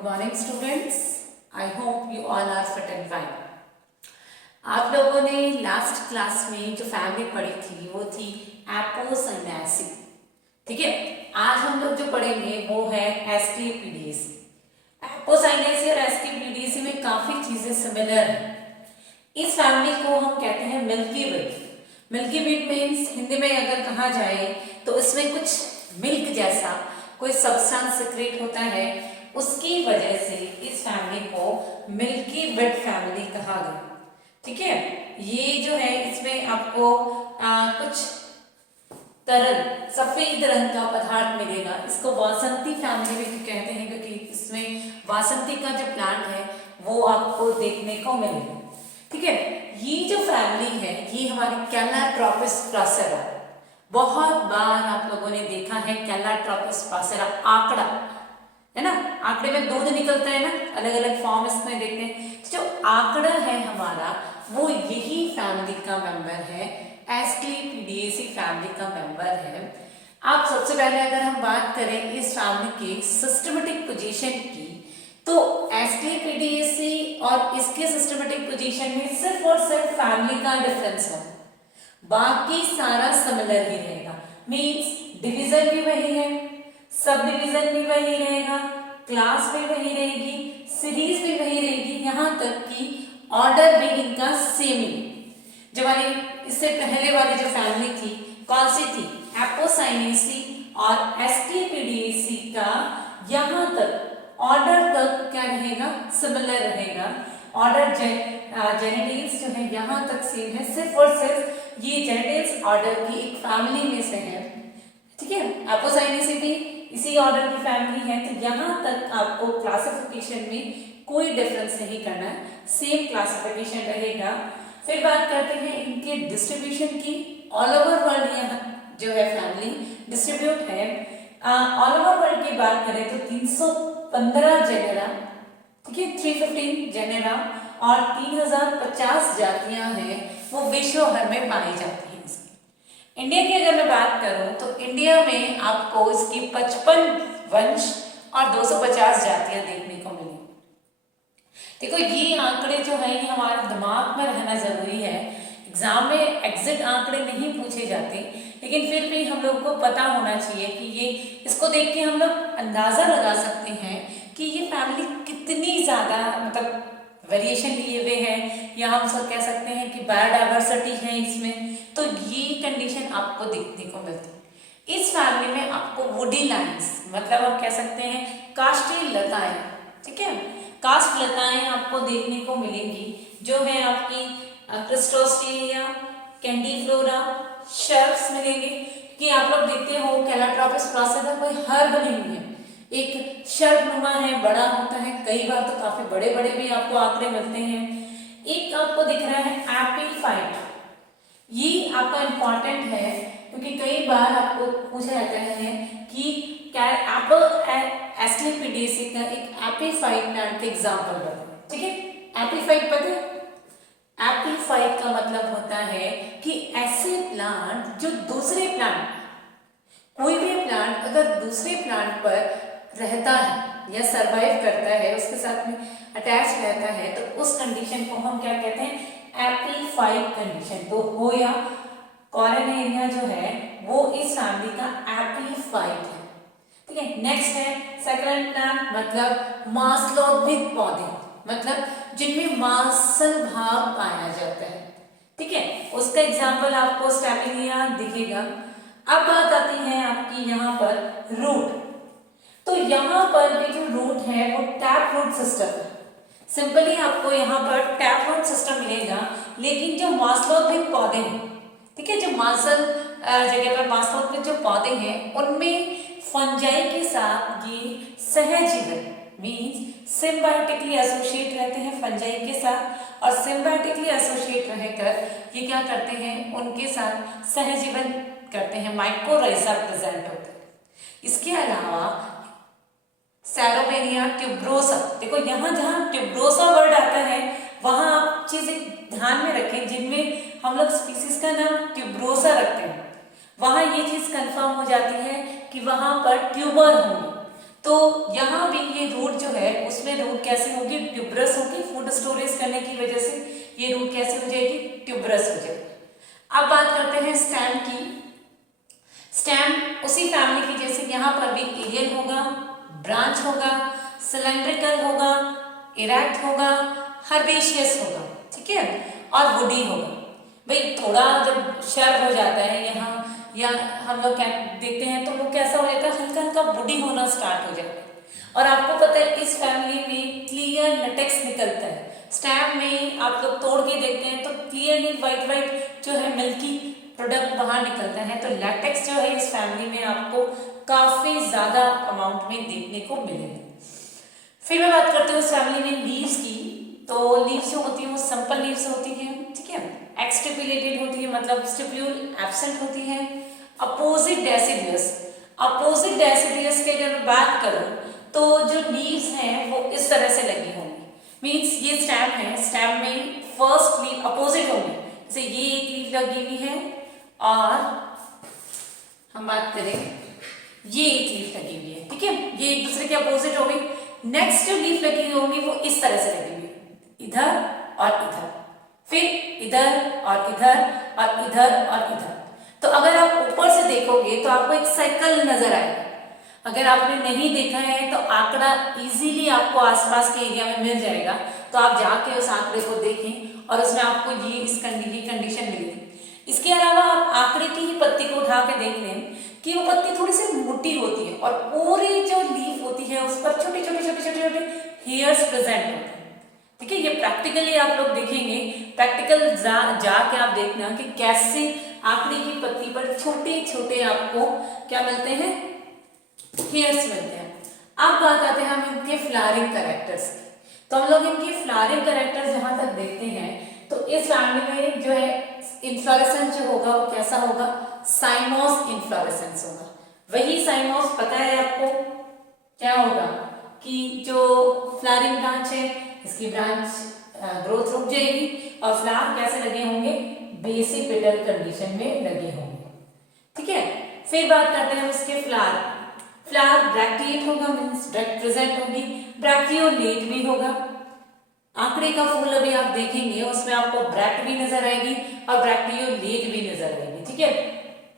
Good morning students. I hope you all are fit and fine. आप लोगों ने last class में जो फैमिली पढ़ी थी वो थी एपोसाइनेसी. ठीक है, आज हम लोग जो पढ़ेंगे वो है एस्क्लेपिडिएसी. एपोसाइनेसी और एस्क्लेपिडिएसी में काफी चीजें सिमिलर हैं. इस फैमिली को हम कहते हैं milky wheat. Milky wheat means Hindi में अगर कहा जाए तो इसमें कुछ मिल्क जैसा कोई सब्सटेंस सिक्रेट होता है, उसकी वजह से इस फैमिली को मिल्की वीट फैमिली कहा गया. ठीक है, ये जो है इसमें आपको कुछ तरल सफेद रंग का पदार्थ मिलेगा. इसको वासंती फैमिली भी कहते हैं क्योंकि इसमें वासंती का जो प्लांट है वो आपको देखने को मिलेगा. ठीक है, ये जो फैमिली है ये हमारी कैलाट्रोपिस प्रोसेरा. बहुत बार आप लोगों ने देखा है कैलाट्रोपिस प्रोसेरा आंकड़ा है ना, आंकड़े में दूध निकलता है ना, अलग अलग फॉर्म इसमें देखते हैं. जो आंकड़ा है हमारा वो यही फैमिली का मेंबर है, एस्क्लेपिडिएसी फैमिली का मेंबर है. आप सबसे पहले अगर हम बात करें इस फैमिली के सिस्टमेटिक पोजीशन की तो एस्क्लेपिडिएसी और इसके सिस्टमेटिक पोजीशन में सिर्फ और सिर्फ फैमिली का डिफरेंस है, बाकी सारा सिमिलर ही रहेगा. मीन्स डिवीजन भी वही है, सब डिवीजन भी वही रहेगा, क्लास भी वही रहेगी, सीरीज भी वही रहेगी, यहाँ तक कि ऑर्डर भी इनका सेम ही. जो वाली इससे पहले वाली जो फैमिली थी कौन सी थी, एपोसाइनेसी और एस्क्लेपिडिएसी का यहाँ तक ऑर्डर तक क्या रहेगा, सिमिलर रहेगा. ऑर्डर जेनेटिल्स जो है यहाँ तक सेम है, सिर्फ और सिर्फ ये जेनेटिल्स ऑर्डर की एक फैमिली में से है. ठीक है, एपोसाइनेसी भी इसी ऑर्डर की फैमिली है, तो यहाँ तक आपको क्लासिफिकेशन में कोई डिफरेंस नहीं करना है, सेम क्लासिफिकेशन रहेगा. फिर बात करते हैं इनके डिस्ट्रीब्यूशन की. ऑल ओवर वर्ल्ड यहाँ जो है फैमिली डिस्ट्रीब्यूट है. ऑल ओवर वर्ल्ड की बात करें तो 315 जेनेरा, ठीक है, 315 जेनेरा और 3050 जातियां हैं वो विश्व भर में पाई जाती हैं. इंडिया की अगर मैं बात करूं तो इंडिया में आपको इसकी 55 वंश और 250 जातियां देखने को मिली. देखो ये आंकड़े जो है ये हमारे दिमाग में रहना जरूरी है. एग्जाम में एग्जिट आंकड़े नहीं पूछे जाते, लेकिन फिर भी हम लोग को पता होना चाहिए कि ये इसको देख के हम लोग अंदाजा लगा सकते हैं कि ये फैमिली कितनी ज्यादा मतलब वेरिएशन लिए हुए हैं, या हम सब कह सकते हैं कि बायोडाइवर्सिटी है इसमें. तो ये कंडीशन आपको देखने को मिलती है. इस फैमिली में आपको वुडी लाइन्स मतलब हम कह सकते हैं काष्ठीय लताएं, ठीक है, काष्ठ लताएं आपको देखने को मिलेंगी जो है आपकी क्रिस्टोस्टेलिया, कैंडीफ्लोरा, शर्फ्स मिलेंगे. कि आप लोग देखते हो कैलाट्रोपिस प्रोसेरा कोई हर्ब नहीं है, एक शर्फ नुमा है, बड़ा होता है, कई बार तो काफी बड़े बड़े भी आपको आंकड़े मिलते हैं. एक आपको दिख रहा है एपीफाइट. ये आपका इम्पॉर्टेंट है क्योंकि कई बार आपको पूछा जाता है कि क्या आप एस्क्लेपिडिएसी का एक एपीफाइट प्लांट का एग्जांपल बताओ. ठीक है, एपीफाइट पता है, एपीफाइट का मतलब होता है कि ऐसे प्लांट जो दूसरे प्लांट, कोई भी प्लांट अगर दूसरे प्लांट पर रहता है या सरवाइव करता है, उसके साथ में अटैच रहता है, तो उस कंडीशन को हम क्या कहते हैं, एपीफाइट कंडीशन. तो हो या कॉर्नेलिया जो है वो इस फैमिली का एपीफाइट है. ठीक है, नेक्स्ट है सेकंड प्लांट मतलब मांसलोद्भिद पौधे, मतलब जिनमें मांसल भाग पाया जाता है. ठीक है, उसका एग्जाम्पल आपको स्टेमिलिया दिखेगा. अब बात आती है आपकी यहाँ पर रूट. तो यहाँ पर ये जो रूट है वो टैप रूट सिस्टम है. सिंपली आपको यहाँ पर टैप रूट सिस्टम मिलेगा, लेकिन जो मांसलोद्भिद पौधे हैं, ठीक है, जो मांसल जगह पर मांसलोद्भिद जो पौधे हैं उनमें फंजाई के साथ ये सहजीवन मीन्स सिम्बायोटिकली एसोसिएट रहते हैं फंजाई के साथ, और सिम्बायोटिकली एसोसिएट रहकर ये क्या करते हैं, उनके साथ सहजीवन करते हैं, माइकोराइजा प्रेजेंट होते हैं. इसके अलावा सैरोमेनिया ट्यूब्रोसा, देखो यहाँ जहाँ ट्यूब्रोसा वर्ड आता है वहां आप चीजें ध्यान में रखें, जिनमें हम लोग स्पीसीज का नाम ट्यूब्रोसा रखते हैं वहां ये चीज कंफर्म हो जाती है कि वहां पर ट्यूबर होंगे. तो यहाँ भी ये रूट जो है उसमें रूट कैसे होगी, ट्यूबरस होगी। फूड स्टोरेज करने की वजह से ये रूट कैसे हो जाएगी, ट्यूबरस हो जाएगी। अब बात करते हैं स्टेम की। स्टेम उसी फैमिली की जैसे यहाँ पर भी एरियल होगा, ब्रांच होगा, सिलेंड्रिकल होगा, इरेक्ट होगा, हर्बेशियस होगा, ठीक है, और वुडी होगा। भाई थोड़ा जब शर्प हो जाता है यहाँ या हम लोग क्या देखते हैं तो वो कैसा हो जाता है, हल्का हल्का वुडी होना स्टार्ट हो जाता है। और आपको पता है इस फैमिली में क्लियर लेटेक्स निकलता है। स्टेम में आप लोग तोड़ के देखते हैं तो क्लियरली व्हाइट व्हाइट जो है मिल्की प्रोडक्ट बाहर निकलता है। तो लैटेक्स जो है इस फैमिली में आपको काफी ज्यादा अमाउंट में देखने को मिलेगा। फिर मैं बात करती हूँ इस फैमिली में लीव्स की। तो लीव्स जो होती है वो सिंपल लीव्स होती है, ठीक है, एक्सटिपुलेटेड होती है, मतलब स्टिप्यूल एब्सेंट होती है। अपोजिट डेसिडियस, अपोजिट डेसिडियस की अगर बात करूं तो जो लीव्स हैं वो इस तरह से लगी होंगी। मीन्स ये स्टेम है, स्टेम में फर्स्ट लीव अपोजिट होंगी, जैसे ये एक लीव लगी हुई है और हम बात करें ये एक लीफ लगी हुई है, ठीक है, ये एक दूसरे के अपोजिट हो गई। नेक्स्ट जो लीफ लगी हुई होंगी वो इस तरह से लगी हुई है, इधर और इधर, फिर इधर और इधर और इधर और इधर। तो अगर आप ऊपर से देखोगे तो आपको एक साइकिल नजर आएगा। अगर आपने नहीं देखा है तो आंकड़ा इजीली आपको आसपास के एरिया में मिल जाएगा, तो आप जाके उस आंकड़े को देखें और उसमें आपको ये इस कंडीशन मिलेगी। इसके अलावा आप आंकड़े की ही पत्ती को उठा के देख लें कि वो पत्ती थोड़ी सी मोटी होती है और पूरी जो लीफ होती है उस पर छोटे छोटे छोटे छोटे छोटे हेयर्स प्रेजेंट होते हैं, ठीक है। ये प्रैक्टिकली आप लोग देखेंगे, प्रैक्टिकल जाके आप देखना कि कैसे आंकड़े की पत्ती पर छोटे छोटे आपको क्या मिलते हैं, हेयर्स मिलते हैं। अब बात आते हैं हम इनके फ्लावरिंग कैरेक्टर्स की। तो हम लोग इनके फ्लावरिंग कैरेक्टर्स जहां तक देखते हैं तो इस फैमिली में जो है इन्फ्लोरेसेंस जो होगा वो कैसा होगा, साइमोस इन्फ्लोरेसेंस होगा। वही साइमोस पता है आपको क्या होगा कि जो फ्लावरिंग ब्रांच है इसकी ब्रांच ग्रोथ रुक जाएगी और फ्लावर कैसे लगे होंगे, बेसिपिटल कंडीशन में लगे होंगे, ठीक है। फिर बात करते हैं इसके फ्लावर। फ्लावर ब्रैक्टिएट होगा, मींस ब्रैक्ट प्रेजेंट होगी, ब्रैक्टियोलेट भी होगा। आंकड़े का फूल अभी आप देखेंगे उसमें आपको ब्रैक्ट भी नजर आएगी और ब्रैक्टियोलेट भी नजर आएगी, ठीक है।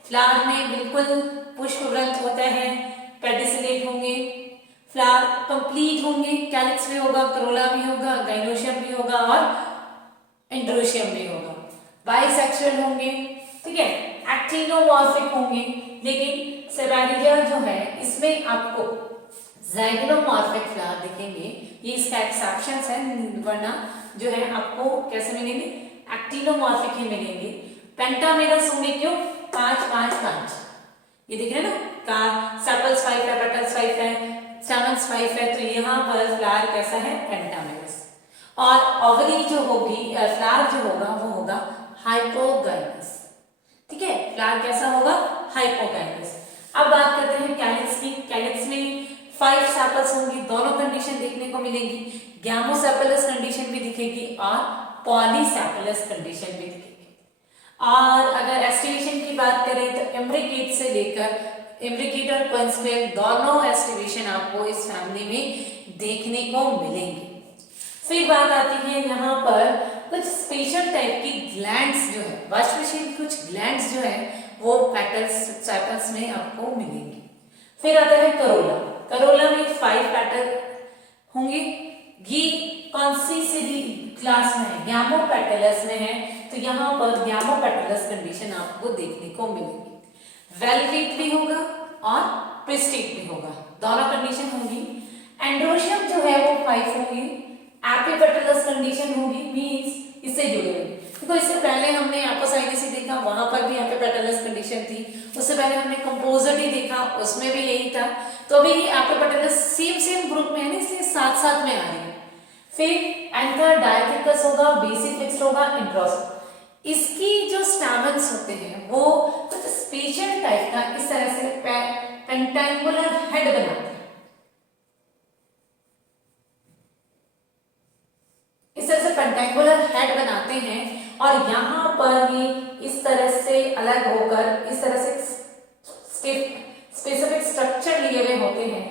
फ्लावर में बिल्कुल पुष्पवृंत होता है, पेडिसिलेट होंगे, फ्लावर कंप्लीट होंगे, कैलिक्स भी होगा, करोला भी होगा, गाइनोशियम भी होगा और एंड्रोशियम भी होगा। बाइसेक्सुअल होंगे, ठीक है, एक्टिनोमॉर्फिक होंगे। लेकिन सेबेरिया जो है इसमें आपको ज़ाइगोनोमॉर्फिक फ्लावर दिखेंगे, ये इसका एक्सेप्शंस है, वरना जो है आपको कैसे मिलेंगे, एक्टिनोमॉर्फिक ही मिलेंगे। पेंटामेरस होंगे, क्यों, 5 5 5, ये दिख रहे हैं ना, सेपल्स 5 है, पेटल्स 5 है, स्टैमेन्स 5 है, तो यहाँ पर फ्लावर कैसा है, पेंटामेरस। और ओवरी जो होगी, फ्लावर जो होगा वो होगा हाइपोगाइनस, ठीक है, फ्लावर कैसा होगा, हाइपोगाइनस। अब बात करते हैं कैलिक्स की। कैलिक्स में 5 सेपल्स होंगी, दोनों कंडीशन देखने को मिलेगी, गैमोसेपलस कंडीशन भी दिखेगी और पॉलीसेपलस कंडीशन भी दिखेगी। और अगर एस्टिवेशन की बात करें तो एम्ब्रिकेट से लेकर एम्ब्रिकेट और कोइनस्क्वेयर दोनों एस्टिवेशन आपको इस फैमिली में देखने को मिलेंगे। फिर बात आती है यहाँ पर कुछ स्पेशल टाइप की ग्लैंड्स जो है, वाष्पशील कुछ ग्लैंड्स जो है वो पेटल्स सेपल्स में आपको मिलेंगे। फिर आता है करोला। करोला में 5 पेटल होंगे, ये कौन सी क्लास में है, गैमोपेटलस में है, तो यहाँ पर गैमोपेटलस कंडीशन आपको देखने को मिलेगी। वेलवेट भी होगा और प्रिस्टिक भी होगा, दोनों कंडीशन होंगी। एंड्रोशियम जो है वो 5 होंगी, एपिपेटलस कंडीशन होगी, मींस इससे जुड़े हुए। देखो इससे पहले हमने एपोसाइनेसी देखा, वहां पर भी एपिपेटलस कंडीशन थी। उससे पहले हमने कंपोजिट ही देखा, उसमें भी यही था। तो अभी ये एपिपेटलस सेम ग्रुप में है ना, इसलिए साथ साथ में आ रही है। फिर एंथर डायथिकस होगा, बेसिफिक्स होगा, इंट्रोस। इसकी जो स्टैमेन्स होते हैं वो कुछ स्पेशल टाइप का इस तरह से पेंटेंगुलर हेड बनाते हैं, इस तरह से पेंटेंगुलर हेड बनाते हैं और यहाँ पर ये इस तरह से अलग होकर इस तरह से स्पेसिफिक स्ट्रक्चर लिए हुए होते हैं।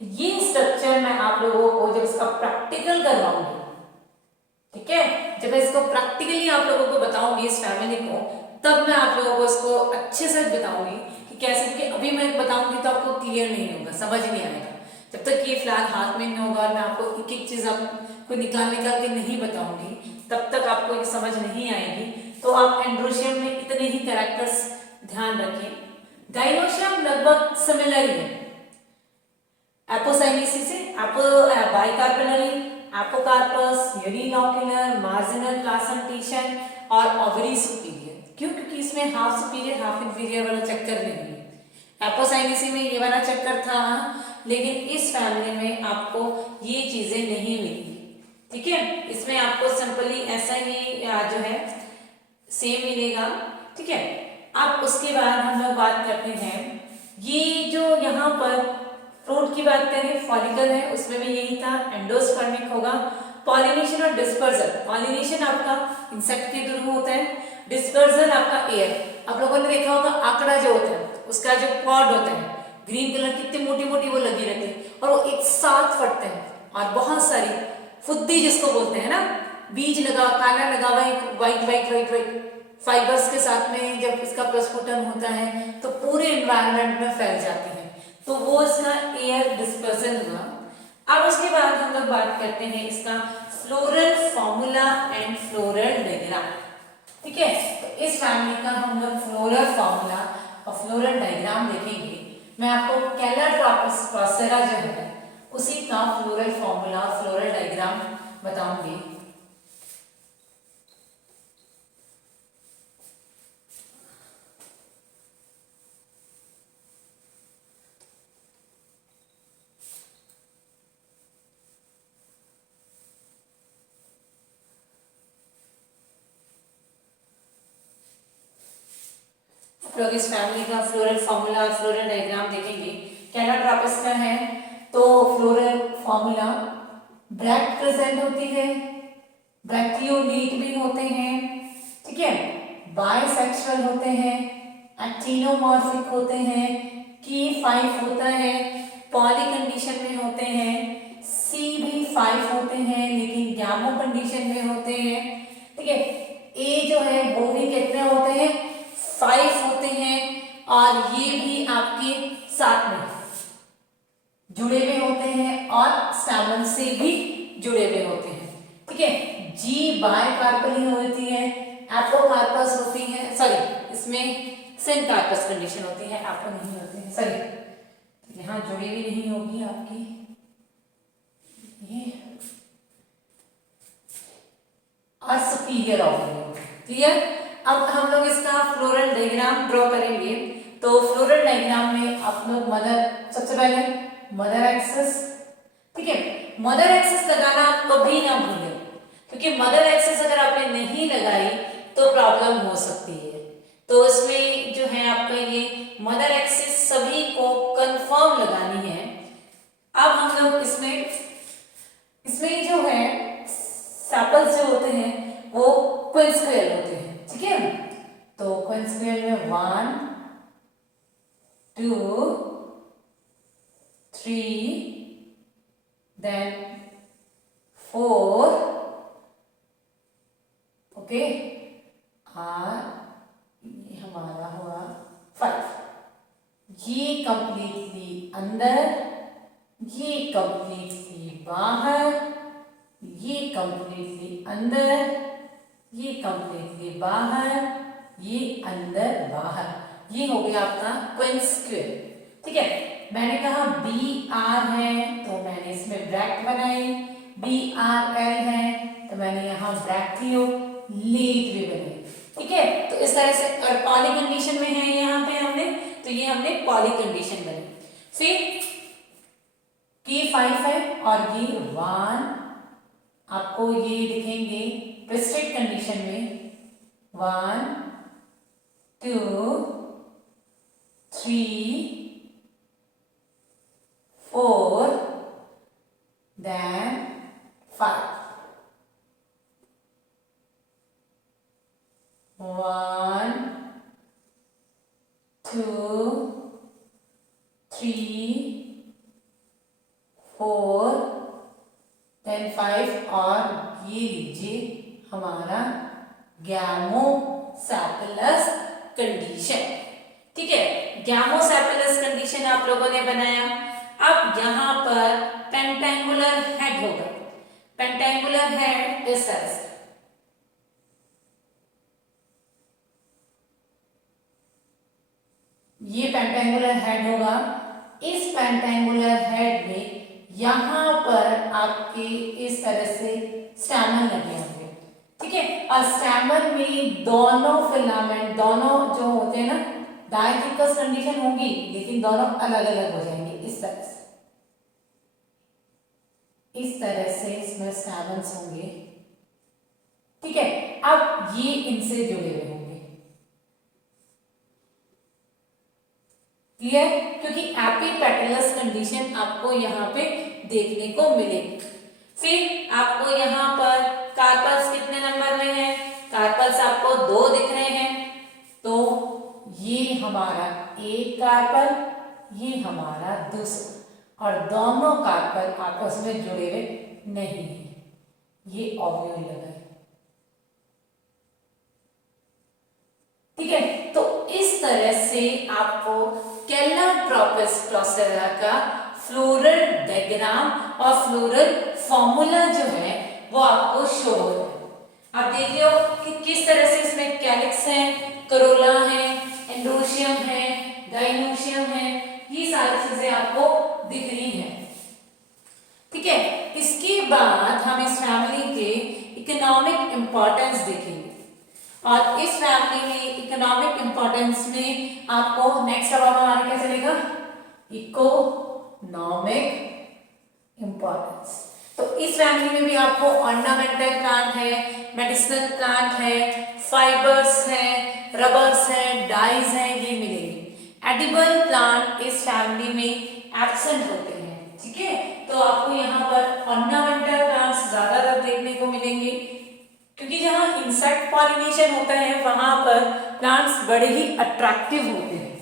ये स्ट्रक्चर मैं आप लोगों को जब इसका प्रैक्टिकल करवाऊंगी, ठीक है, जब मैं इसको प्रैक्टिकली आप लोगों को बताऊंगी इस फैमिली को, तब मैं आप लोगों को इसको अच्छे से बताऊंगी कि कैसे, कि अभी मैं बताऊंगी तो आपको क्लियर नहीं होगा, समझ नहीं आएगा। जब तक ये फिलहाल हाथ में नहीं होगा और मैं आपको एक एक चीज आपको निकाल के नहीं बताऊंगी, तब तक आपको ये समझ नहीं आएगी। तो आप एंड्रोशियम में इतने ही कैरेक्टर्स ध्यान रखें। गाइनोशियम लगभग सिमिलर ही है एपोसाइनेसी से, बाइकार्पेनली, एपोकार्पस, यूनिलॉक्यूलर, मार्जिनल प्लासेंटेशन और ओवरी सुपीरियर। क्यों? क्योंकि इसमें हाफ सुपीरियर हाफ इंफीरियर वाला चक्कर नहीं है। एपोसाइनेसी में ये वाला चक्कर था, लेकिन इस फैमिली में आपको ये चीजें नहीं मिलेंगी, ठीक है। इसमें आपको सिंपली ऐसा ही जो है सेम मिलेगा, ठीक है। अब उसके बाद हम लोग बात करते हैं, ये जो यहाँ पर फ्रूट की बात करें, फॉलिकल है, उसमें भी यही था, एंडोस्पर्मिक होगा। पॉलिनेशन और डिस्पर्जल, पॉलिनेशन आपका इंसेक्ट के थ्रू होता है, डिस्पर्जल आपका एयर। आप लोगों ने देखा होगा आंकड़ा जो होता है उसका जो पॉड होता है ग्रीन कलर, कितनी मोटी मोटी वो लगी रहती है और वो एक साथ फटते हैं और बहुत सारी फुद्दी जिसको बोलते हैं ना, बीज लगा काला लगा हुआ एक white white white white fibres के साथ में जब इसका प्रस्फुटन होता है तो पूरे एनवायरनमेंट में फैल जाती है, तो वो इसका एयर डिस्पर्जन हुआ। अब उसके बाद हम लोग बात करते हैं इसका floral formula and floral diagram, ठीक है। तो इस फैमिली का हम लोग फ्लोरल फॉर्मूला और फ्लोरल डायग्राम देखेंगे। मैं आपको कैलाट्रोपिस ड्रोसेरा जो है उसी का फ्लोरल फॉर्मूला फ्लोरल डायग्राम बताऊंगी। लोग इस फैमिली का फ्लोरल फॉर्मूला और फ्लोरल डायग्राम देखेंगे। कैलाट्रोपिस का है तो फ्लोरल फॉर्मूला ब्रैक्ट प्रेजेंट होती है, ब्रैक्टियोलीट भी होते हैं, ठीक है, बाइसेक्सुअल होते हैं, एक्टिनोमॉर्फिक होते हैं, की 5 होता है, पॉली कंडीशन में होते हैं, सी भी 5 होते हैं लेकिन गैमो कंडीशन में होते हैं, ठीक है। ए जो है वो भी कितने होते हैं, 5 होते हैं और ये भी आपके साथ में जुड़े हुए होते हैं और स्टैमेन से भी जुड़े हुए होते हैं, ठीक है। जी बाइकार्पली होती है, एपोकार्पस होती है, सॉरी इसमें सिनकार्पस कंडीशन होती है, एपो नहीं होती है, सॉरी यहाँ जुड़ी हुई नहीं होगी आपकी ये, और सुपीरियर ऑर्गन, क्लियर। अब हम लोग इसका फ्लोरल डायग्राम ड्रॉ करेंगे। तो फ्लोरल डायग्राम में आप लोग मदर, सबसे पहले मदर एक्सिस, ठीक है, मदर एक्सिस लगाना आप कभी ना भूलें, क्योंकि मदर एक्सिस अगर आपने नहीं लगाई तो प्रॉब्लम हो सकती है। तो इसमें जो है आपका ये मदर एक्सिस सभी को कंफर्म लगानी है। अब हम लोग इसमें जो है सैपल्स जो होते हैं वो क्वीन स्क्वेयर होते हैं, ठीक है। तो क्वीन स्क्वेयर में 1 2 3 देन 4, ओके, और ये हमारा हुआ 5। ये कंप्लीटली अंदर, ये कंप्लीटली बाहर, ये कंप्लीटली अंदर, ये कंप्लीटली बाहर, ये अंदर बाहर, ये हो गया आपका क्वीन स्क्वेयर, ठीक है। मैंने कहा बी आर है तो मैंने इसमें ब्रैकेट बनाई, बी आर एल है तो मैंने यहाँ ब्रैक्टियोलेट भी बनाई, ठीक है। तो इस तरह से पॉली कंडीशन में है यहाँ पे हमने, तो ये हमने पॉली कंडीशन बनाई। फिर की 5 है और ये 1, आपको ये दिखेंगे रिस्ट्रिक्ट कंडीशन में 1 2 3 4 then 5, 1 2 3 F5 और ये लीजिए हमारा गैमोसेफेलस कंडीशन। ठीक है, गैमोसेफेलस कंडीशन आप लोगों ने बनाया। अब यहाँ पर पेंटेंगुलर हेड होगा। पेंटेंगुलर हेड इस तरह से, ये पेंटेंगुलर हेड होगा। इस पेंटेंगुलर हेड में यहां पर आपके इस तरह से स्टैमन लगे होंगे। ठीक है, और स्टैमन में दोनों फिलामेंट, दोनों जो होते हैं ना, डायथिकस कंडीशन होगी, लेकिन दोनों अलग अलग हो जाएंगे इस तरह से। इस तरह से इसमें स्टैमन्स होंगे। ठीक है, अब ये इनसे जुड़े हुए होंगे। क्लियर? क्योंकि एपिपेटलस कंडीशन आपको यहाँ पे देखने को मिलेगी। फिर आपको यहाँ पर कार्पल्स कितने नंबर में है? कार्पल्स आपको 2 दिख रहे हैं, तो ये हमारा एक कार्पल, ये हमारा दूसरा, और दोनों कार्पल आपस में जुड़े हुए नहीं है, ये ओव्यूल लगा है। ठीक है, तो इस तरह से आपको कैलाट्रोपिस प्रोसेरा का फ्लोरल डायग्राम और फ्लोरल फॉर्मूला जो है वो आपको शो हो रहा है। आप देख रहे हो कि किस तरह से इसमें कैलिक्स है, करोला है, एंड्रोशियम है, गाइनोशियम है, ये सारी चीजें आपको दिख रही हैं। ठीक है, इसके बाद हम इस फैमिली के इकोनॉमिक इंपॉर्टेंस देखेंगे, और इस फैमिली में इकोनॉमिक इंपॉर्टेंस में आपको नेक्स्ट अब हमारा क्या चलेगा? Economic importance. तो इस फैमिली में भी आपको ऑर्नामेंटल प्लांट है, मेडिसिनल प्लांट है, फाइबर्स है, रबर्स है, डाइज है, ये मिलेंगे। एडिबल प्लांट इस फैमिली में एब्सेंट होते हैं। ठीक है, तो आपको यहाँ पर ऑर्नामेंटल प्लांट्स ज्यादातर देखने को मिलेंगे, क्योंकि जहाँ इंसेक्ट पॉलिनेशन होता है वहां पर प्लांट्स बड़े ही अट्रैक्टिव होते हैं।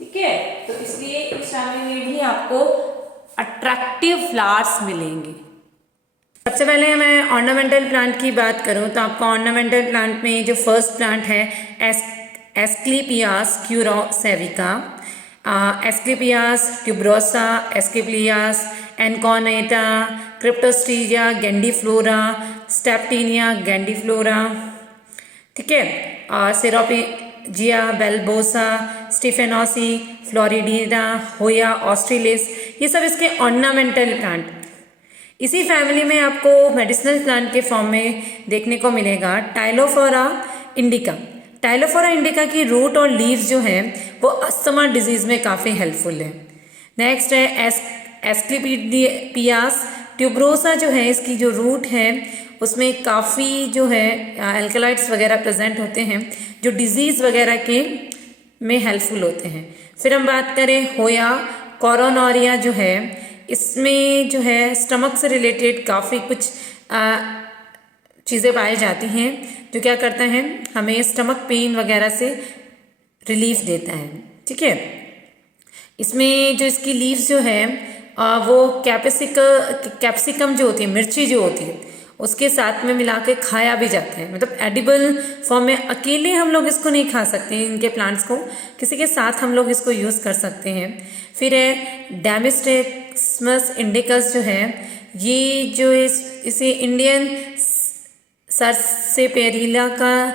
ठीक है, तो इसलिए इस फैमिली में भी आपको अट्रैक्टिव फ्लावर्स मिलेंगे। सबसे पहले मैं ऑर्नामेंटल प्लांट की बात करूं तो आपको ऑर्नामेंटल प्लांट में जो फर्स्ट प्लांट है एस्क्लेपियास क्यूरोसेविका, एस्क्लेपियास ट्यूबरोसा, एस्क्लेपियास एनकॉर्नेटा, क्रिप्टोस्ट्रीजिया गैंडीफ्लोरा, स्टेप्टीनिया गैंडीफ्लोरा। ठीक है, सेरोपिजिया बेल्बोसा, स्टीफेनोसी, फ्लोरिडीना, होया ऑस्ट्रेलिस, ये सब इसके ऑर्नामेंटल प्लांट। इसी फैमिली में आपको मेडिसिनल प्लांट के फॉर्म में देखने को मिलेगा टाइलोफोरा इंडिका। टाइलोफोरा इंडिका की रूट और लीव्स जो हैं वो अस्थमा डिजीज में काफ़ी हेल्पफुल है। नेक्स्ट है एस्क्लेपियास ट्यूबरोसा, जो है इसकी जो रूट है उसमें काफ़ी जो है एल्कलाइड्स वगैरह प्रेजेंट होते हैं जो डिजीज़ वगैरह के में हेल्पफुल होते हैं। फिर हम बात करें होया कोरोनोरिया, जो है इसमें जो है स्टमक से रिलेटेड काफ़ी कुछ चीज़ें पाई जाती हैं जो क्या करता है, हमें स्टमक पेन वगैरह से रिलीफ देता है। ठीक है, इसमें जो इसकी लीव्स जो है वो कैप्सिकम जो होती है, मिर्ची जो होती है, उसके साथ में मिला के खाया भी जाता है। मतलब एडिबल फॉर्म में अकेले हम लोग इसको नहीं खा सकते, इनके प्लांट्स को किसी के साथ हम लोग इसको यूज़ कर सकते हैं। फिर है डैमिस्टेक्समस इंडिकस, जो है ये जो इसे इंडियन सर्सेपेरिला का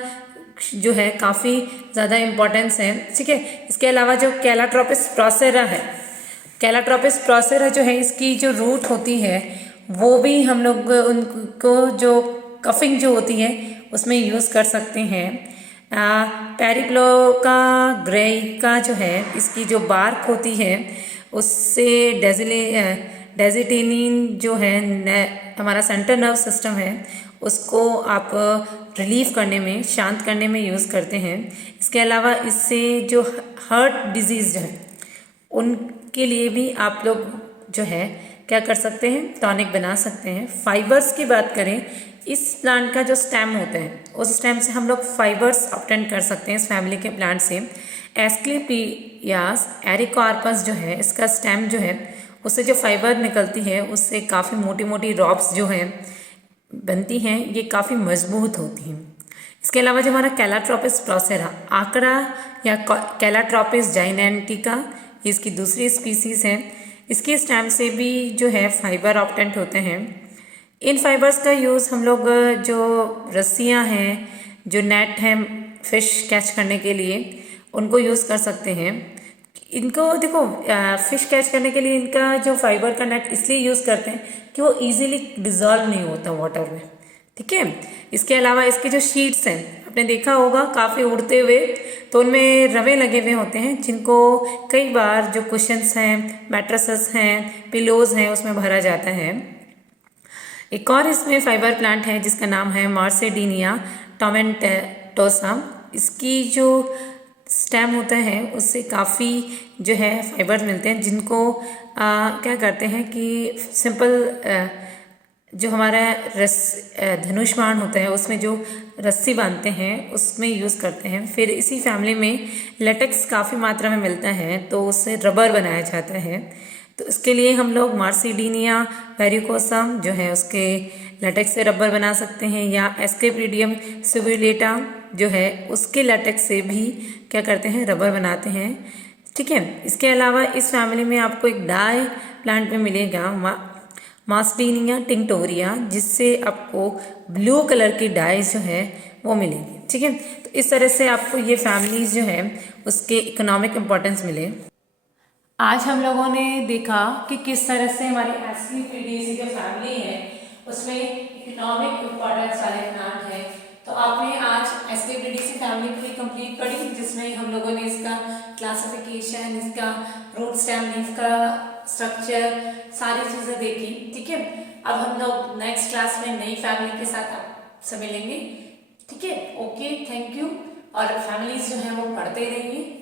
जो है काफ़ी ज़्यादा इम्पोर्टेंस है। ठीक है, इसके अलावा जो कैलाट्रोपिस प्रोसेरा है, कैलाट्रोपिस प्रोसेरा जो है इसकी जो रूट होती है वो भी हम लोग उनको जो कफिंग जो होती है उसमें यूज़ कर सकते हैं। पेरिप्लोका ग्रेइका जो है इसकी जो बार्क होती है उससे डेजिटेनिन जो है हमारा सेंट्रल नर्व सिस्टम है उसको आप रिलीफ करने में, शांत करने में यूज़ करते हैं। इसके अलावा इससे जो हार्ट डिजीज़ है उनके लिए भी आप लोग जो है क्या कर सकते हैं, टॉनिक बना सकते हैं। फाइबर्स की बात करें, इस प्लांट का जो स्टेम होता है उस स्टेम से हम लोग फाइबर्स ऑब्टेन कर सकते हैं इस फैमिली के प्लांट से। एस्क्लेपियास एरिकोर्पस जो है इसका स्टेम जो है उससे जो फाइबर निकलती है उससे काफ़ी मोटी मोटी रॉप्स जो हैं बनती हैं, ये काफ़ी मजबूत होती हैं। इसके अलावा जो हमारा कैलाट्रोपिस प्रोसेरा आंकड़ा या कैलाट्रोपिस जाइनेंटिका, इसकी दूसरी स्पीसीज़ है। इसके स्टेम से भी जो है फाइबर ऑप्टेंट होते हैं। इन फाइबर्स का यूज़ हम लोग जो रस्सियाँ हैं, जो नेट हैं फिश कैच करने के लिए, उनको यूज़ कर सकते हैं। इनको देखो फिश कैच करने के लिए इनका जो फाइबर का नेट इसलिए यूज़ करते हैं कि वो इजीली डिज़ोल्व नहीं होता वाटर में, ठीक है। इसके अलावा इसके जो शीट्स हैं, आपने देखा होगा काफ़ी उड़ते हुए, तो उनमें रवे लगे हुए होते हैं जिनको कई बार जो कुशन्स हैं, मैट्रेसेस हैं, पिलोज हैं, उसमें भरा जाता है। एक और इसमें फाइबर प्लांट है जिसका नाम है मार्सेडीनिया टोमेंटोसा। इसकी जो स्टेम होता है उससे काफ़ी जो है फाइबर मिलते हैं, जिनको क्या करते हैं कि सिंपल जो हमारा धनुष बाण होता है उसमें जो रस्सी बांधते हैं उसमें यूज़ करते हैं। फिर इसी फैमिली में लेटेक्स काफ़ी मात्रा में मिलता है, तो उससे रबर बनाया जाता है। तो इसके लिए हम लोग मार्सिडीनिया वेरिकोसम जो है उसके लेटेक्स से रबर बना सकते हैं, या एस्केप्रिडियम सिविलेटा जो है उसके लेटेक्स से भी क्या करते हैं, रबर बनाते हैं, ठीक है। इसके अलावा इस फैमिली में आपको एक डाई प्लांट में मिलेगा मास्टीनिया टिंक्टोरिया, जिससे आपको ब्लू कलर की डाइज जो है वो मिलेगी, ठीक है। तो इस तरह से आपको ये फैमिलीज जो है उसके इकोनॉमिक इम्पोर्टेंस मिले। आज हम लोगों ने देखा कि किस तरह से हमारी एस्केपिडियेसी जो फैमिली है उसमें इकोनॉमिक इम्पोर्टेंस वाले प्लांट है। तो आपने आज एस्केपिडियेसी फैमिली पूरी कंप्लीट पढ़ी, जिसमें हम लोगों ने इसका क्लासिफिकेशन, इसका रूट स्टेम लीफ का स्ट्रक्चर, सारी चीज़ें देखी, ठीक है। अब हम लोग नेक्स्ट क्लास में नई फैमिली के साथ आपसे मिलेंगे, ठीक है। Okay, thank you. और फैमिलीज जो है वो पढ़ते रहिए।